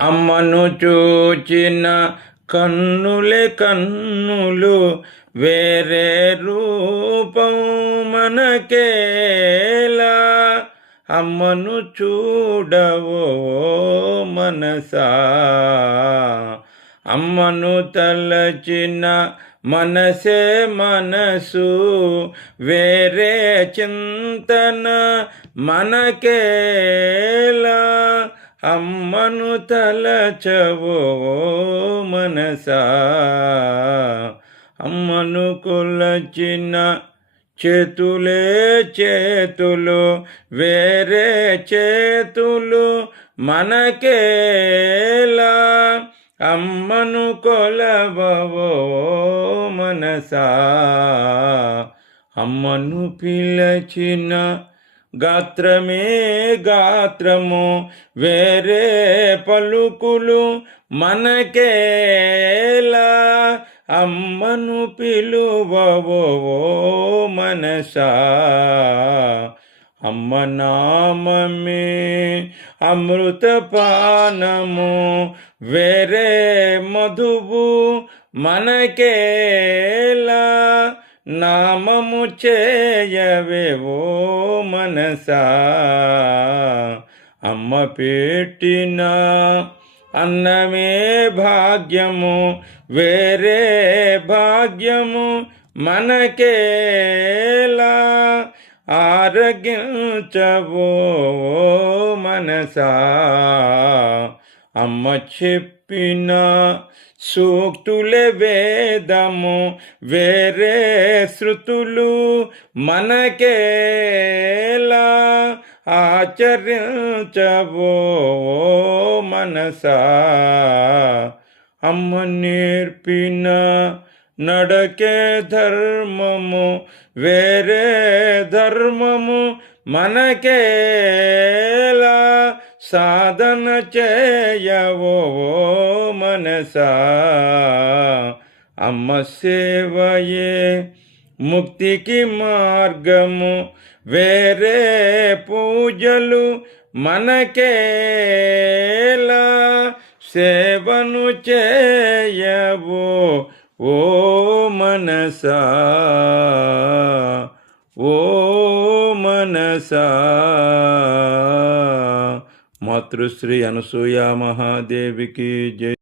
అమ్మను చూచిన కన్నులే కన్నులు వేరే రూపం మనకేలా. అమ్మను చూడవో మనసా, అమ్మను తలచిన మనసే మనసు, వేరే చింతన మనకేలా. అమ్మను తలచవో మనసా, అమ్మను కొలచిన చేతులే చేతులు, వేరే చేతులు మనకేలా. అమ్మను కొలవవో మనసా, అమ్మను పిలచిన గాత్రమే గాత్రము, వేరే పలుకులు మనకేలా. అమ్మను పిలువవో మనసా, అమ్మ నామమే అమృతపానము, వేరే మధువు మనకేలా. నామము చేయవేవో మనసా, అమ్మ పెట్టిన అన్నమే భాగ్యము, వేరే భాగ్యము మనకేలా. ఆరగించవో మనసా, అమ్మ చెప్పిన సూక్తులే వేదము, వేరే శృతులు మనకేలా. ఆచరించవో మనసా, అమ్మ నేర్పిన నడకే ధర్మము, వేరే ధర్మము మనకేలా. సాధన చేయవో మనసా, అమ్మ సేవయే ముక్తికి మార్గము, వేరే పూజలు మనకేలా. సేవను చేయవో ఓ మనసా, ఓ మనసా. మాతృశ్రీ అనసూయ మహాదేవికి జై.